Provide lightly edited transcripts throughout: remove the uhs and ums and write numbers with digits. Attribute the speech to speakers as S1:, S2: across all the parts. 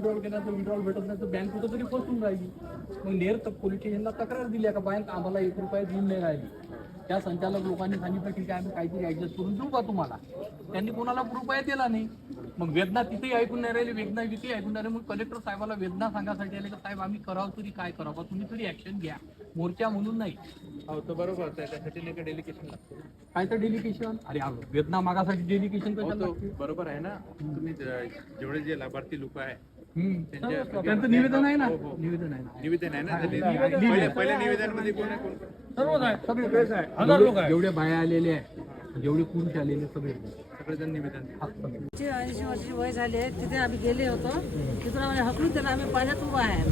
S1: Withdrawal केला तर withdrawal भेटत नाही तर बँक कुठं तरी फसून राहिली. मग नेर पोलीस स्टेशनला तक्रार दिली का बँक आम्हाला 1 रुपया देऊन नाही राहिली. त्या संचालक लोकांनी सांगितलं ठीक आहे आम्ही काहीतरी ऍडजस्ट करून देऊ का तुम्हाला. त्यांनी कोणाला रुपया दिला नाही. मग वेदना तिथेही ऐकून नाही राहिली, वेदना तिथे ऐकून नाही राहिले. मग कलेक्टर साहेबाला वेदना सांगायसाठी आले की साहेब आम्ही करावं तरी काय करावं, तुम्ही तरी ऍक्शन घ्या, मोर्चा म्हणून नाही.
S2: हो तर बरोबर, त्यासाठी नाही का डेलिकेशन लागतं.
S1: काय तर डेलिकेशन, अरे वेदना मागासाठी डेलिकेशन कशाला
S2: बरोबर आहे ना. तुम्ही जेवढे जे लाभार्थी लोक आहे
S1: त्यांचं निवेदन आहे ना, निवेदन आहे ना,
S2: निवेदन आहे ना. पहिल्या निवेदनामध्ये कोण आहे, कोण
S1: सर्वच आहे, सगळे आहे, हजार लोक आहे, जेवढे बाया आलेले आहे, जेवढे पुरुष आलेले
S2: सगळेजण निवेदन.
S3: 80 वर्षाची वय झाली आहे. तिथे आम्ही गेले होतो, तिथून आम्हाला हकलून दिलं, आम्ही पाण्यात उभा आहे.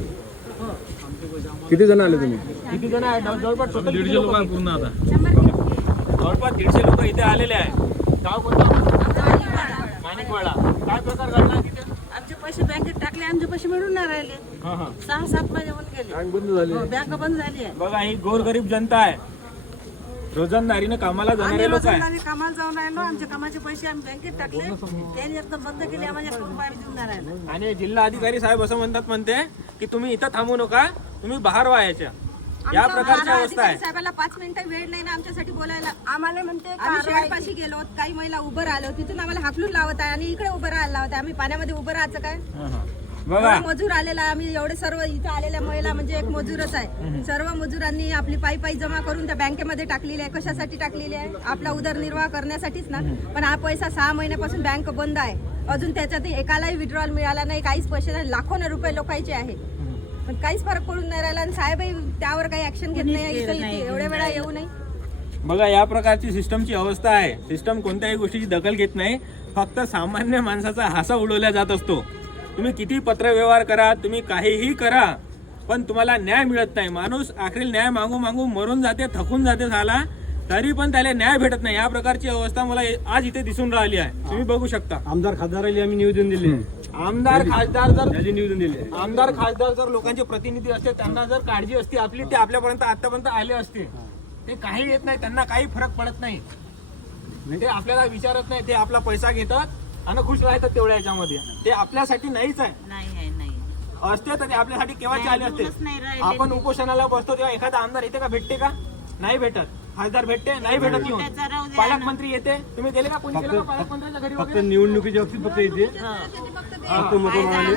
S4: किती जण आले तुम्ही?
S1: किती जण आहे? जवळपास 150 लोक आहे पूर्ण. आता
S2: जवळपास 150 लोक इथे आलेले आहे.
S1: गाव कोणता? माणिकवाडा. काय प्रकार घडला तिथे?
S3: आमचे पैसे बँकेत टाकले, आमचे पैसे मिळून नाही राहिले. 6-7 महिने होऊन गेले,
S4: बँक बंद झाली.
S3: बँक बंद झाली आहे.
S2: बघा ही गोरगरीब जनता आहे, रोजंदारीने कामाला
S3: आम्ही
S2: जाणारे लोक आहे.
S3: रोजंदारी कामाला जाऊन राहिलो, आमचे कामाचे पैसे आम्ही बँकेत टाकले, त्यांनी एकदम बंद केले, आम्हाला 1 रुपया देऊन नाही राहिला.
S2: आणि जिल्हा अधिकारी साहेब असं म्हणते की तुम्ही इथं थांबू नका, तुम्ही बाहेर व्हायच्या. या प्रकारची अवस्था आहे.
S5: साहेबाला 5 मिनिटं वेळ नाही ना आमच्यासाठी बोलायला. आम्हाला म्हणते आम्ही शेडपाशी गेलो, काही महिला उभं राहिलो, तिथून आम्हाला हाकलून लावत आहे आणि इकडे उभं राहायला लावत आहे. आम्ही पाण्यामध्ये उभं राहायचं काय?
S2: बघा
S5: मजूर आलेला, आम्ही एवढे सर्व इथं आलेल्या महिला म्हणजे एक मजूरच आहे. सर्व मजुरांनी आपली पायी जमा करून त्या बँकेमध्ये टाकलेली आहे. कशासाठी टाकलेली आहे? आपला उदरनिर्वाह करण्यासाठीच ना. पण हा पैसा 6 महिन्यापासून बँक बंद आहे, अजून त्याच्यात एकालाही विड्रॉल मिळाला नाही, काहीच पैसे नाही. लाखोने रुपये लोकांचे आहे, पण काहीच फरक पडून नाही राहिला. आणि साहेबही त्यावर काही ऍक्शन घेत नाही. एवढ्या वेळा येऊ नाही.
S2: बघा या प्रकारची सिस्टमची अवस्था आहे. सिस्टम कोणत्याही गोष्टीची दखल घेत नाही, फक्त सामान्य माणसाचा हासा उडवला जात असतो. तुम्ही किती पत्रव्यवहार करा, तुम्ही काहीही करा, पण तुम्हाला न्याय मिळत नाही. माणूस आखरी न्याय मागू मागू मरून जाते, थकून जाते झाला, तरी पण त्याला न्याय भेटत नाही. या प्रकारची अवस्था मला आज इथे दिसून राहिली आहे. तुम्ही बघू शकता.
S4: आमदार खासदारांनी आम्ही निवेदन दिले.
S2: आमदार खासदार जर
S4: निवेदन दिले.
S2: आमदार खासदार जर लोकांचे प्रतिनिधी असते, त्यांना जर काळजी असती आपली, ते आपल्यापर्यंत आतापर्यंत आले असते. ते काही येत नाही, त्यांना काही फरक पडत नाही. ते आपल्याला विचारत नाही, ते आपला पैसा घेतात आणि खुश राहतात तेवढ्या याच्यामध्ये. ते आपल्यासाठी नाहीच आहे. असते तर ते आपल्यासाठी केव्हाचे आले असते. आपण उपोषणाला बसतो तेव्हा एखादा आमदार येते का? भेटते का? नाही भेटत. खासदार भेटते? नाही भेटत. येऊन पालकमंत्री येते, तुम्ही गेले का? कोणी गेलं का पालकमंत्र्यांच्या घरी?
S4: फक्त निवडणुकीच्या बाबतीत फक्त येते, फक्त मतं मागले,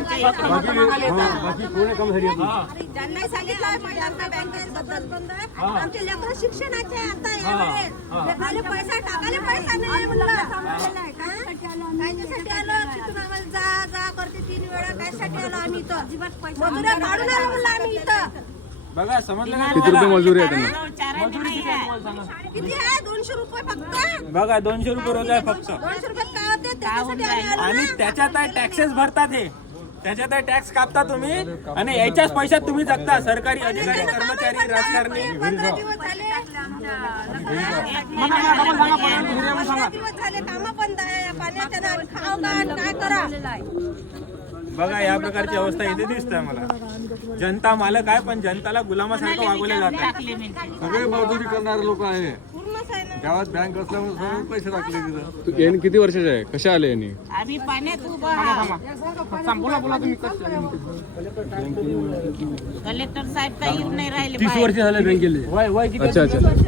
S4: बाकी कोणी काम झाली नाही.
S5: ज्यांना सांगितलं महिलांना बँकेबद्दल बंद आहे, आमच्या लेकरं शिक्षणाचे आहे. आता यावेळेस लेकराला पैसा टाकायला पैसा नाही म्हणलं. कायच्यासाठी आलो? तिथून आम्हाला जा करते 3 वेळा. कायसाठी आलो आम्ही इथं? मजुऱ्या काढून आलो म्हणलं आम्ही इथं.
S2: बघा समजलं ना?
S4: किती रुपये मजुरी आहे त्यांना?
S5: किती आहे? 200 रुपये फक्त.
S2: बघा 200 रुपये रोज आहे फक्त.
S5: 200 रुपये काय होते? त्याच्यासाठी आम्ही आलो
S2: आणि
S5: ना.
S2: त्याच्यात टॅक्सेस भरतात. हे त्याच्यात टॅक्स कापता तुम्ही आणि याच्याच पैशात तुम्ही जगता. सरकारी अधिकारी, कर्मचारी, राजकारणी.
S5: 15 दिवस झाले. 15 दिवस झाले, कामं बंद आहे. पाण्याच्या आम्ही खाऊ काय करा?
S2: बघा या प्रकारची अवस्था इथे दिसते मला. जनता मालक आहे, पण जनताला गुलामासारखं वागवले जातात.
S4: सगळे मजुरी करणारे लोक आहे.
S5: पूर्णच आहे ना.
S4: गावात बँक असल्यामुळे सगळे पैसे टाकले तिथं. यांनी किती वर्षाचे आहे? कशा आले यांनी?
S3: आम्ही पाण्यात उभा.
S1: बोला तुम्ही.
S3: कलेक्टर साहेब काही येऊन नाही राहिले.
S4: 30 वर्ष झाले बँकेले.
S1: वय किती?
S4: अच्छा.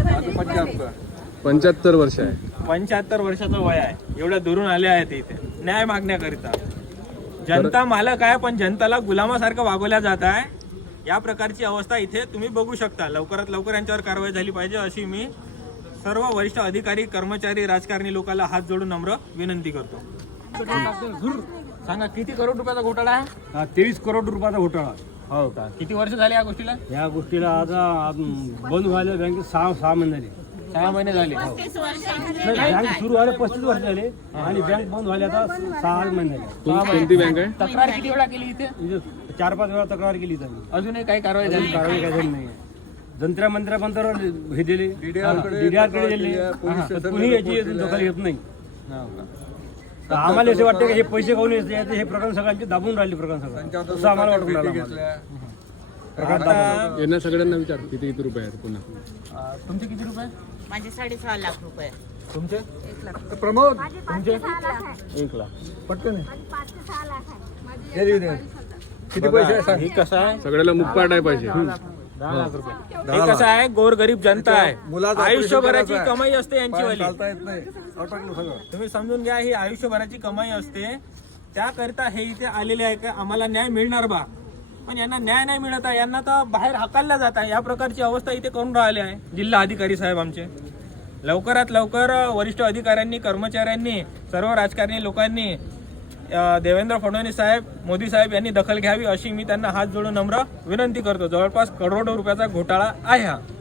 S4: 75 वर्ष आहे.
S2: 75 वर्षाचं वय आहे. एवढ्या दुरून आले आहेत इथे न्याय मागण्याकरिता. जनता मालक आहे, पण जनताला गुलामासारखं वागवल्या जात आहे. या प्रकारची अवस्था इथे तुम्ही बघू शकता. लवकरात लवकर यांच्यावर कारवाई झाली पाहिजे अशी मी सर्व वरिष्ठ अधिकारी, कर्मचारी, राजकारणी लोकांना हात जोडून नम्र विनंती करतो.
S1: सांगा किती करोड रुपयाचा घोटाळा आहे?
S4: 23 करोड रुपयाचा घोटाळा.
S1: हो का? किती वर्ष झाले या गोष्टीला?
S4: या गोष्टीला आता बंद व्हायला बँकेत 6 महिने झाले.
S1: 6 महिने झाले.
S4: बँक सुरू व्हायला 35 वर्ष झाले आणि बँक बंद व्हायला आता 6 महिने झाले.
S1: कोणती बँक आहे? तक्रार किती वेळा केली इथे?
S4: 4-5 वेळा तक्रार केली त्यांनी.
S1: अजूनही काही कारवाई झाली?
S4: कारवाई काही झाली नाही. मंत्रावर हे दिले, DDR कडे दिले, कुणी याची दखल घेत नाही. तर आम्हाला असे वाटतं की हे पैसे खाऊन येते, हे प्रकरण सगळ्यांचे दाबून राहिले. प्रकरण सगळं असं आम्हाला वाटून राहिलं. यांना सगळ्यांना विचार किती रुपये आहेत पुन्हा.
S1: तुमचे किती रुपये?
S3: माझे 6.5 लाख रुपये.
S1: तुमचे?
S5: 1 लाख.
S1: प्रमोद तुमचे?
S4: 1 लाख.
S1: पटकन.
S5: 5 ते 6 लाख आहे.
S2: किती पैसे हे कसं आहे
S6: सगळ्याला मुक्काट आहे पाहिजे.
S2: 10 लाख रुपये. हे कसं आहे गोरगरीब जनता आहे, आयुष्यभराची कमाई असते यांची वाली. तुम्ही समजून घ्या, ही आयुष्यभराची कमाई असते. त्याकरिता हे इथे आलेले आहे का आम्हाला न्याय मिळणार बा, पण यांना न्याय नाही मिळत आहे. यांना तर बाहेर हकलल्या जात आहे. या प्रकारची अवस्था इथे करून राहिले आहे जिल्हा अधिकारी साहेब आमचे. लवकरात लवकर वरिष्ठ अधिकाऱ्यांनी, कर्मचाऱ्यांनी, सर्व राजकारणी लोकांनी देवेंद्र फडणवीस साहेब, मोदी साहेब यांनी दखल घ्यावी अशी मी त्यांना हात जोडून नम्र विनंती करतो. जवळपास करोडो रुपयाचा घोटाळा आहे हा.